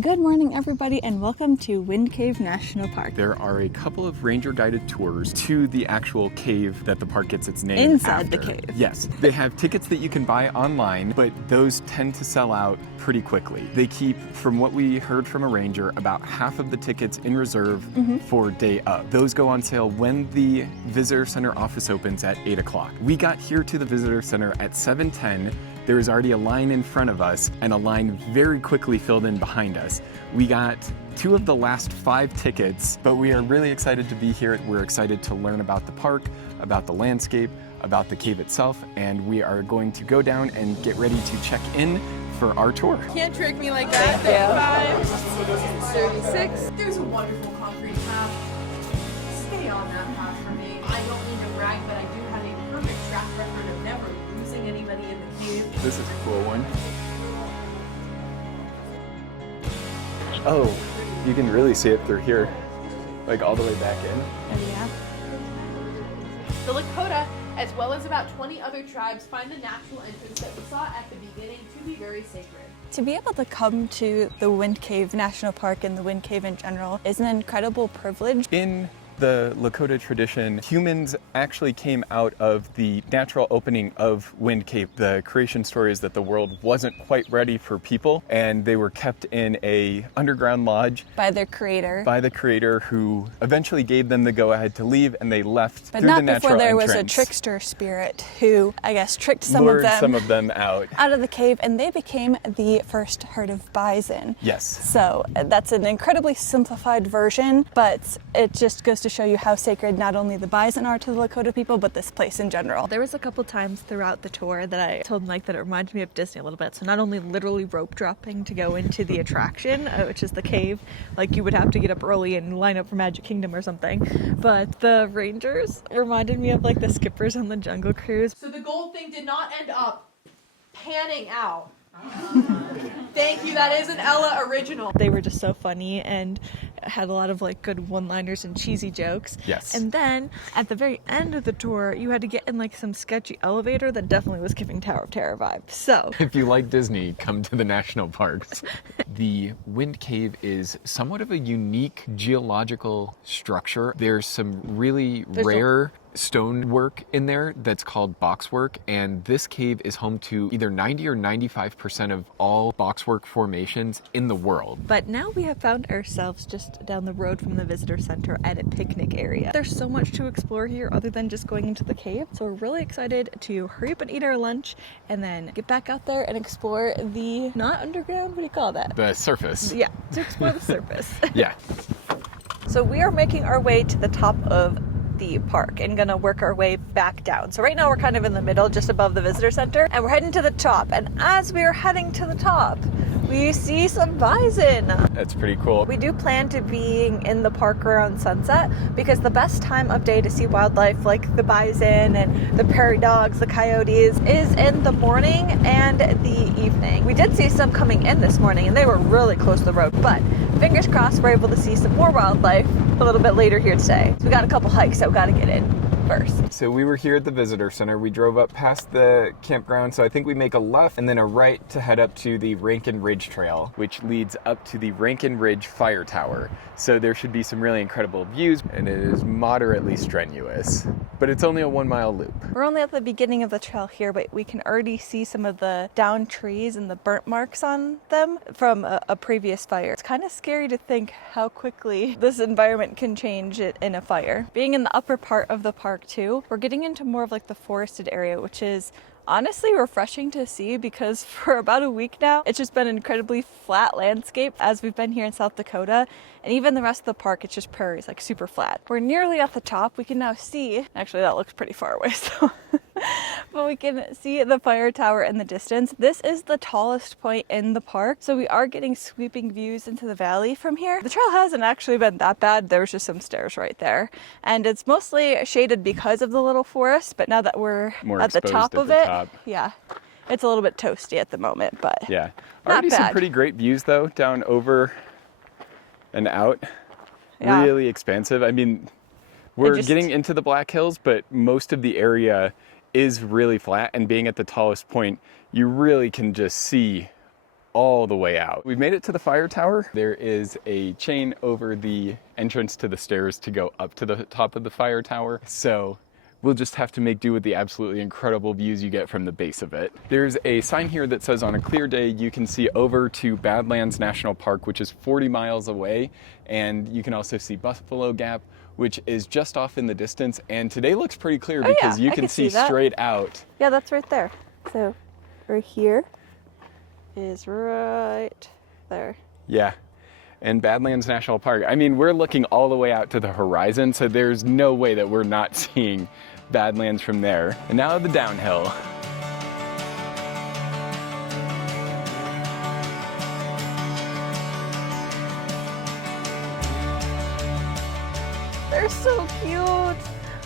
Good morning, everybody, and welcome to Wind Cave National Park. There are a couple of ranger-guided tours to the actual cave that the park gets its name Inside after. the cave. Yes. They have tickets that you can buy online, but those tend to sell out pretty quickly. They keep, from what we heard from a ranger, about half of the tickets in reserve for day of. Those go on sale when the visitor center office opens at 8 o'clock. We got here to the visitor center at 7:10. There was already a line in front of us and a line very quickly filled in behind us. We got 2 of the last 5 tickets, but we are really excited to be here. We're excited to learn about the park, about the landscape, about the cave itself, and we are going to go down and get ready to check in for our tour. Can't trick me like that. 35, 36. There's a wonderful concrete path. Stay on that path for me. I don't need to brag, but I do have a perfect track record of never losing anybody in the cave. This is a cool one. Oh, you can really see it through here, like all the way back in. Yeah. The Lakota, as well as about 20 other tribes, find the natural entrance that we saw at the beginning to be very sacred. To be able to come to the Wind Cave National Park and the Wind Cave in general is an incredible privilege. In the Lakota tradition, humans actually came out of the natural opening of Wind Cave. The creation story is that the world wasn't quite ready for people, and they were kept in a underground lodge By their creator. by the creator, who eventually gave them the go-ahead to leave, and they left But through not the natural before there was a entrance. trickster spirit who, I guess, tricked some Lured of them out. out of the cave, and they became the first herd of bison. Yes. So that's an incredibly simplified version, but it just goes to show you how sacred not only the bison are to the Lakota people, but this place in general. There was a couple times throughout the tour that I told Mike that it reminded me of Disney a little bit. So not only literally rope dropping to go into the attraction, which is the cave, like you would have to get up early and line up for Magic Kingdom or something, but the rangers reminded me of like the skippers on the Jungle Cruise. So the gold thing did not end up panning out. Thank you, that is an Ella original. They were just so funny and had a lot of like good one-liners and cheesy jokes. Yes. And then at the very end of the tour, you had to get in like some sketchy elevator that definitely was giving Tower of Terror vibes. So if you like Disney, come to the national parks. The Wind Cave is somewhat of a unique geological structure. There's some really rare stonework in there that's called boxwork, and this cave is home to either 90 or 95% of all boxwork formations in the world. But now we have found ourselves just down the road from the visitor center at a picnic area. There's so much to explore here other than just going into the cave, so we're really excited to hurry up and eat our lunch and then get back out there and explore the, not underground, what do you call that? The surface. Yeah, to explore the surface. Yeah. So we are making our way to the top of the park and gonna work our way back down. So right now we're kind of in the middle, just above the visitor center, and we're heading to the top. And as we are heading to the top, we see some bison. That's pretty cool. We do plan to be in the park around sunset because the best time of day to see wildlife like the bison and the prairie dogs, the coyotes, is in the morning and the evening. We did see some coming in this morning and they were really close to the road, but fingers crossed we're able to see some more wildlife a little bit later here today. So we got a couple hikes that we got to get in first. So we were here at the visitor center. We drove up past the campground, so I think we make a left and then a right to head up to the Rankin Ridge Trail, which leads up to the Rankin Ridge Fire Tower. So there should be some really incredible views, and it is moderately strenuous, but it's only a 1-mile loop. We're only at the beginning of the trail here, but we can already see some of the downed trees and the burnt marks on them from a previous fire. It's kind of scary to think how quickly this environment can change it in a fire. Being in the upper part of the park too, we're getting into more of like the forested area, which is honestly refreshing to see because for about a week now, it's just been an incredibly flat landscape as we've been here in South Dakota. And even the rest of the park, it's just prairies, like super flat. We're nearly at the top. We can now see, actually that looks pretty far away, so but we can see the fire tower in the distance. This is the tallest point in the park, so we are getting sweeping views into the valley from here. The trail hasn't actually been that bad. There's just some stairs right there, and it's mostly shaded because of the little forest, but now that we're More at the exposed top at of the it, top. yeah, it's a little bit toasty at the moment, but Yeah. not Already some bad. pretty great views though, down over and out. Yeah. Really expansive. I mean, we're just- getting into the Black Hills, but most of the area is really flat, and being at the tallest point, you really can just see all the way out. We made it to the fire tower. There is a chain over the entrance to the stairs to go up to the top of the fire tower. So we'll just have to make do with the absolutely incredible views you get from the base of it. There's a sign here that says on a clear day you can see over to Badlands National Park, which is 40 miles away. And you can also see Buffalo Gap, which is just off in the distance. And today looks pretty clear because you can see straight out. Yeah, that's right there. So right here is right there. Yeah. And Badlands National Park, I mean, we're looking all the way out to the horizon, so there's no way that we're not seeing Badlands from there. And now the downhill. They're so cute.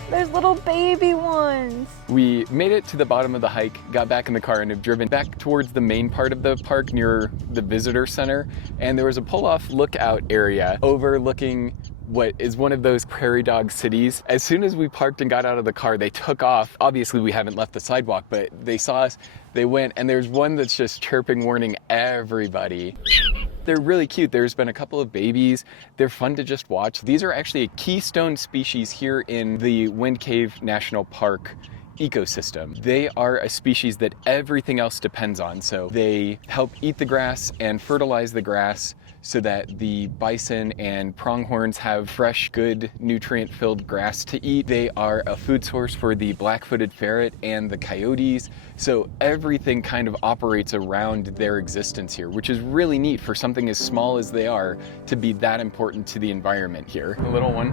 There's little baby ones. We made it to the bottom of the hike, got back in the car, and have driven back towards the main part of the park near the visitor center. And there was a pull-off lookout area overlooking what is one of those prairie dog cities. As soon as we parked and got out of the car, they took off. Obviously, we haven't left the sidewalk, but they saw us, they went, and there's one that's just chirping, warning everybody. They're really cute. There's been a couple of babies. They're fun to just watch. These are actually a keystone species here in the Wind Cave National Park ecosystem. They are a species that everything else depends on. So they help eat the grass and fertilize the grass so that the bison and pronghorns have fresh, good, nutrient-filled grass to eat. They are a food source for the black-footed ferret and the coyotes. So everything kind of operates around their existence here, which is really neat for something as small as they are to be that important to the environment here. A little one.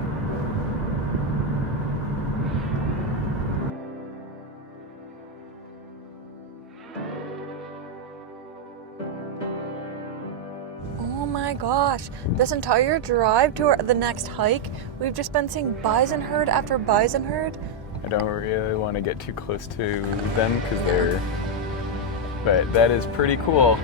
Oh my gosh, this entire drive to the next hike, we've just been seeing bison herd after bison herd. I don't really want to get too close to them because they're, but that is pretty cool.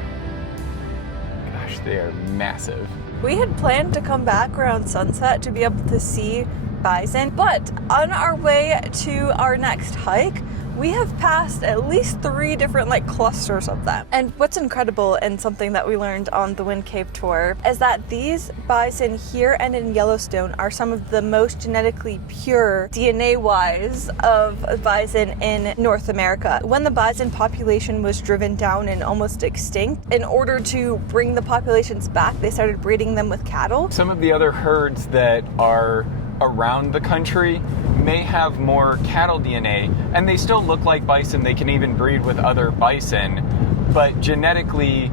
Gosh, they are massive. We had planned to come back around sunset to be able to see bison, but on our way to our next hike, we have passed at least 3 different clusters of them. And what's incredible and something that we learned on the Wind Cave tour is that these bison here and in Yellowstone are some of the most genetically pure DNA-wise of bison in North America. When the bison population was driven down and almost extinct, in order to bring the populations back, they started breeding them with cattle. Some of the other herds that are around the country may have more cattle DNA, and they still look like bison. They can even breed with other bison, but genetically,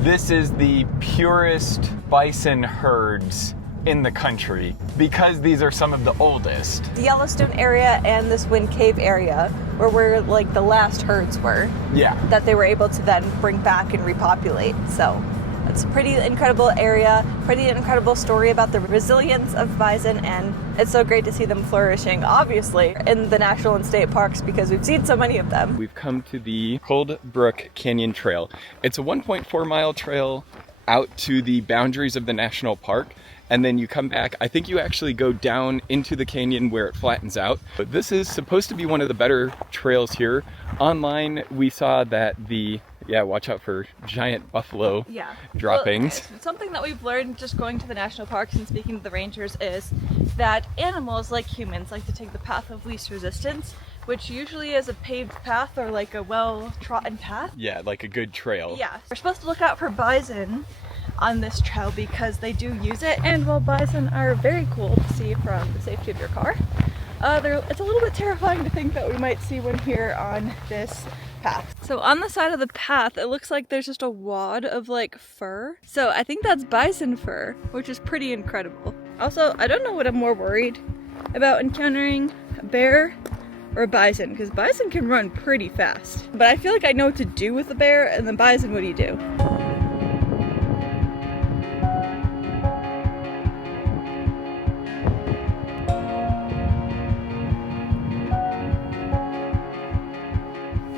this is the purest bison herds in the country because these are some of the oldest. The Yellowstone area and this Wind Cave area where the last herds were. Yeah. That they were able to then bring back and repopulate. So it's a pretty incredible area, pretty incredible story about the resilience of bison, and it's so great to see them flourishing, obviously, in the national and state parks because we've seen so many of them. We've come to the Cold Brook Canyon Trail. It's a 1.4 mile trail out to the boundaries of the national park, and then you come back. I think you actually go down into the canyon where it flattens out. But this is supposed to be one of the better trails here. Online, we saw that watch out for giant buffalo droppings. Well, something that we've learned just going to the national parks and speaking to the rangers is that animals, like humans, like to take the path of least resistance, which usually is a paved path or a well-trodden path. Yeah, like a good trail. Yeah. We're supposed to look out for bison on this trail because they do use it, and while bison are very cool to see from the safety of your car, it's a little bit terrifying to think that we might see one here on this path. So on the side of the path, it looks like there's just a wad of fur. So I think that's bison fur, which is pretty incredible. Also, I don't know what I'm more worried about encountering, a bear or a bison, because bison can run pretty fast. But I feel like I know what to do with the bear, and the bison, what do you do?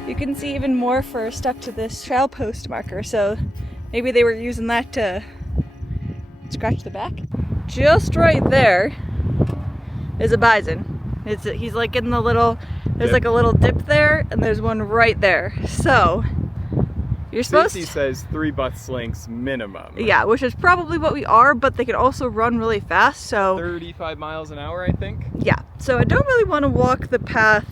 You can see even more fur stuck to this trail post marker, so maybe they were using that to scratch the back. Just right there is a bison. He's in the little, there's a little dip there, and there's one right there. So You're supposed Safety to, says 3 bus lengths minimum. yeah, which is probably what we are, but they can also run really fast, so 35 miles an hour, I think. yeah. So I don't really want to walk the path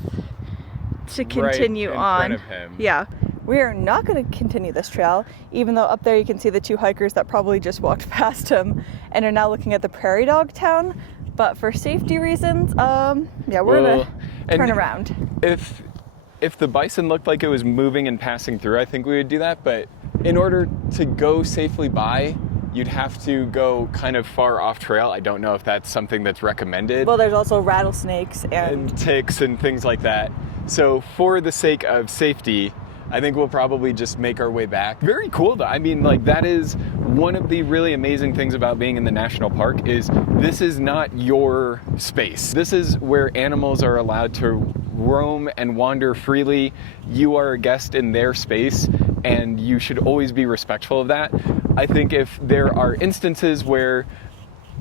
to continue right in on. front of him. Yeah. We are not going to continue this trail, even though up there you can see the 2 hikers that probably just walked past him and are now looking at the prairie dog town. But for safety reasons, yeah, we're going to turn around. If the bison looked like it was moving and passing through, I think we would do that. But in order to go safely by, you'd have to go kind of far off trail. I don't know if that's something that's recommended. Well, there's also rattlesnakes and ticks and things like that. So for the sake of safety, I think we'll probably just make our way back. Very cool though. I mean, like, that is one of the really amazing things about being in the national park is this is not your space. This is where animals are allowed to roam and wander freely. You are a guest in their space and you should always be respectful of that. I think if there are instances where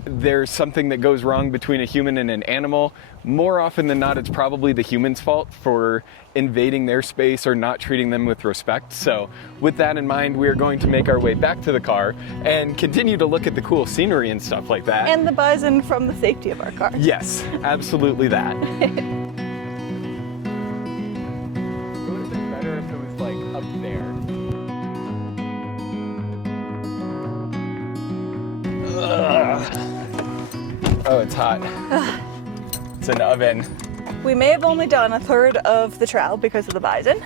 there's something that goes wrong between a human and an animal, more often than not, it's probably the human's fault for invading their space or not treating them with respect. So with that in mind, we are going to make our way back to the car and continue to look at the cool scenery and stuff like that. And the bison from the safety of our car. Yes, absolutely that. It would have been better if it was like up there. Oh, it's hot. It's an oven. We may have only done a third of the trail because of the bison,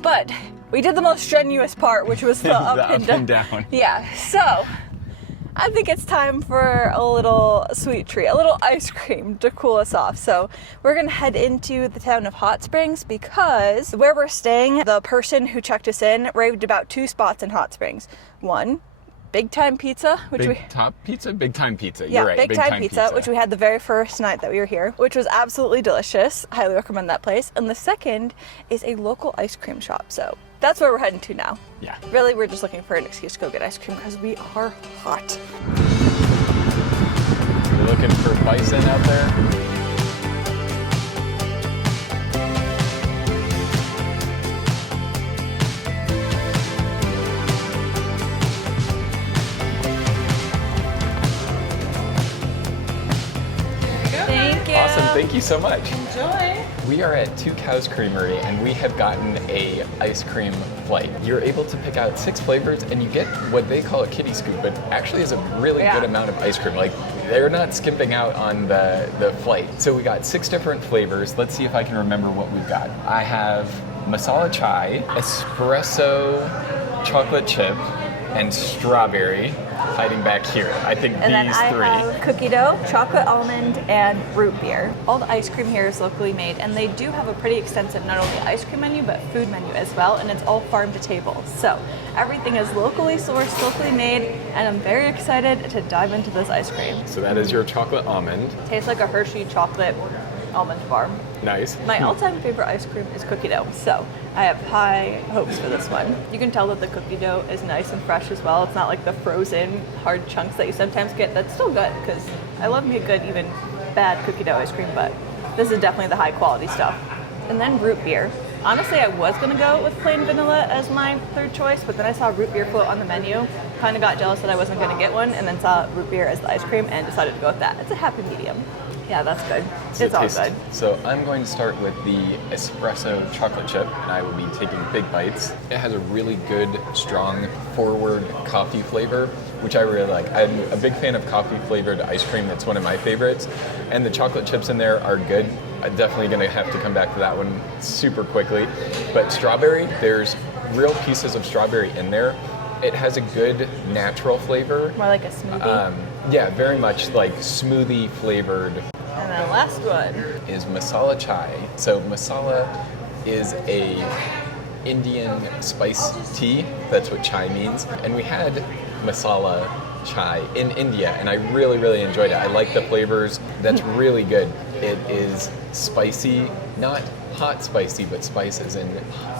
but we did the most strenuous part, which was the up and down. Yeah, so I think it's time for a little sweet treat, a little ice cream to cool us off. So we're gonna head into the town of Hot Springs because where we're staying, the person who checked us in raved about 2 spots in Hot Springs. One, Big Time Pizza, which Big Time Pizza? Yeah, You're right. Big Time Pizza, which we had the very first night that we were here, which was absolutely delicious. Highly recommend that place. And the second is a local ice cream shop. So that's where we're heading to now. Yeah. Really, we're just looking for an excuse to go get ice cream because we are hot. You're looking for bison out there? Thank you so much. Enjoy. We are at Two Cows Creamery and we have gotten a ice cream flight. You're able to pick out 6 flavors and you get what they call a kiddie scoop, but actually is a really good amount of ice cream. Like, they're not skimping out on the flight. So we got 6 different flavors. Let's see if I can remember what we've got. I have masala chai, espresso, chocolate chip, and strawberry hiding back here. I think And then these I 3. have cookie dough, chocolate almond, and root beer. All the ice cream here is locally made, and they do have a pretty extensive not only ice cream menu, but food menu as well, and it's all farm to table. So everything is locally sourced, locally made, and I'm very excited to dive into this ice cream. So that is your chocolate almond. Tastes like a Hershey chocolate almond bar. Nice. My all-time favorite ice cream is cookie dough, so I have high hopes for this one. You can tell that the cookie dough is nice and fresh as well. It's not like the frozen hard chunks that you sometimes get. That's still good because I love me a good, even bad cookie dough ice cream, but this is definitely the high quality stuff. And then root beer. Honestly, I was gonna go with plain vanilla as my third choice, but then I saw root beer float on the menu, kind of got jealous that I wasn't gonna get one, and then saw root beer as the ice cream and decided to go with that. It's a happy medium. Yeah, that's good. It's all good. So I'm going to start with the espresso chocolate chip, and I will be taking big bites. It has a really good, strong, forward coffee flavor, which I really like. I'm a big fan of coffee flavored ice cream. That's one of my favorites. And the chocolate chips in there are good. I'm definitely gonna have to come back to that one super quickly. But strawberry, there's real pieces of strawberry in there. It has a good natural flavor. More like a smoothie. Yeah, very much like smoothie flavored. And then last one Is masala chai. So masala is a Indian spice tea. That's what chai means. And we had masala chai in India, and I really, really enjoyed it. I like the flavors. That's really good. It is spicy, not hot spicy, but spices and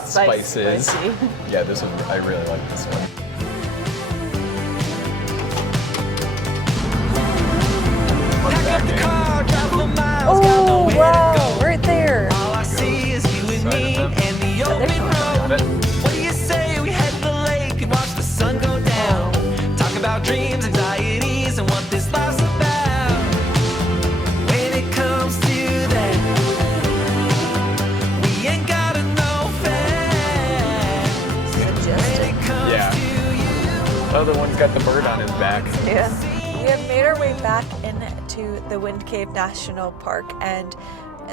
spices. Spicy. Yeah, this one, I really like this one. Oh, wow, right there. All I see is you and me and the open Got it. road. What do you say we head the got the bird on his back. Yeah. We have made our way back into the Wind Cave National Park, and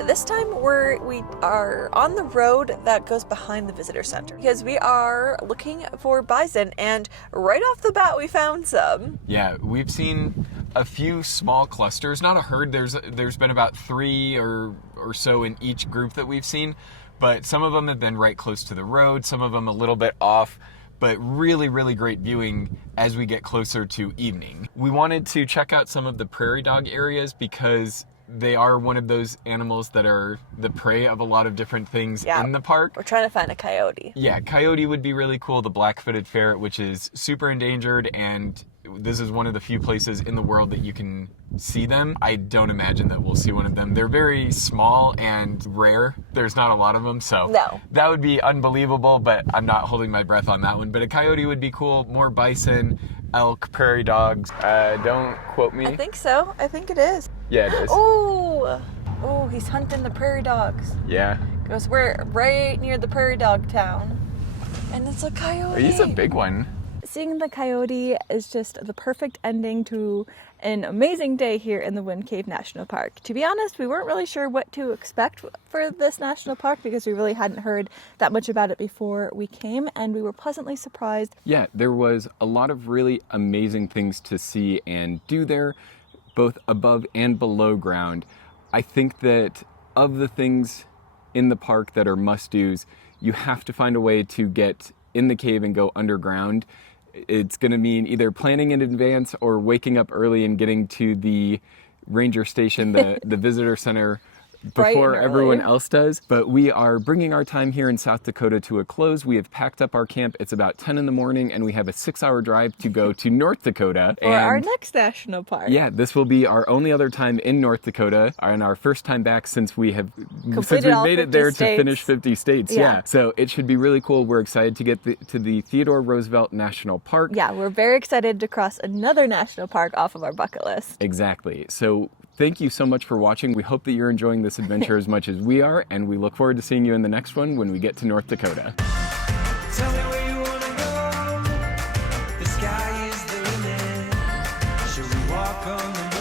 this time we are on the road that goes behind the visitor center because we are looking for bison, and right off the bat we found some. Yeah, we've seen a few small clusters, not a herd. There's been about 3 or so in each group that we've seen, but some of them have been right close to the road, some of them a little bit off, but really, really great viewing as we get closer to evening. We wanted to check out some of the prairie dog areas because they are one of those animals that are the prey of a lot of different things in the park. We're trying to find a coyote. Yeah, coyote would be really cool. The black-footed ferret, which is super endangered, and this is one of the few places in the world that you can see them. I don't imagine that we'll see one of them. They're very small and rare. There's not a lot of them, so that would be unbelievable, but I'm not holding my breath on that one. But a coyote would be cool. More bison, elk, prairie dogs. Don't quote me. I think so. I think it is. Yeah, it is. Oh, he's hunting the prairie dogs. Yeah. Because we're right near the prairie dog town. And it's a coyote. He's a big one. Seeing the coyote is just the perfect ending to an amazing day here in the Wind Cave National Park. To be honest, we weren't really sure what to expect for this national park because we really hadn't heard that much about it before we came, and we were pleasantly surprised. Yeah, there was a lot of really amazing things to see and do there, both above and below ground. I think that of the things in the park that are must-dos, you have to find a way to get in the cave and go underground. It's going to mean either planning in advance or waking up early and getting to the ranger station, the visitor center, before everyone else does. But we are bringing our time here in South Dakota to a close. We have packed up our camp. It's about 10 in the morning, and we have a 6-hour drive to go to North Dakota. For our next national park. Yeah, this will be our only other time in North Dakota and our first time back since we made it there to finish 50 states. Yeah. So it should be really cool. We're excited to get to the Theodore Roosevelt National Park. Yeah, we're very excited to cross another national park off of our bucket list. Exactly. So thank you so much for watching. We hope that you're enjoying this adventure as much as we are, and we look forward to seeing you in the next one when we get to North Dakota. Tell me where you wanna go. The sky is the limit. Should we walk on the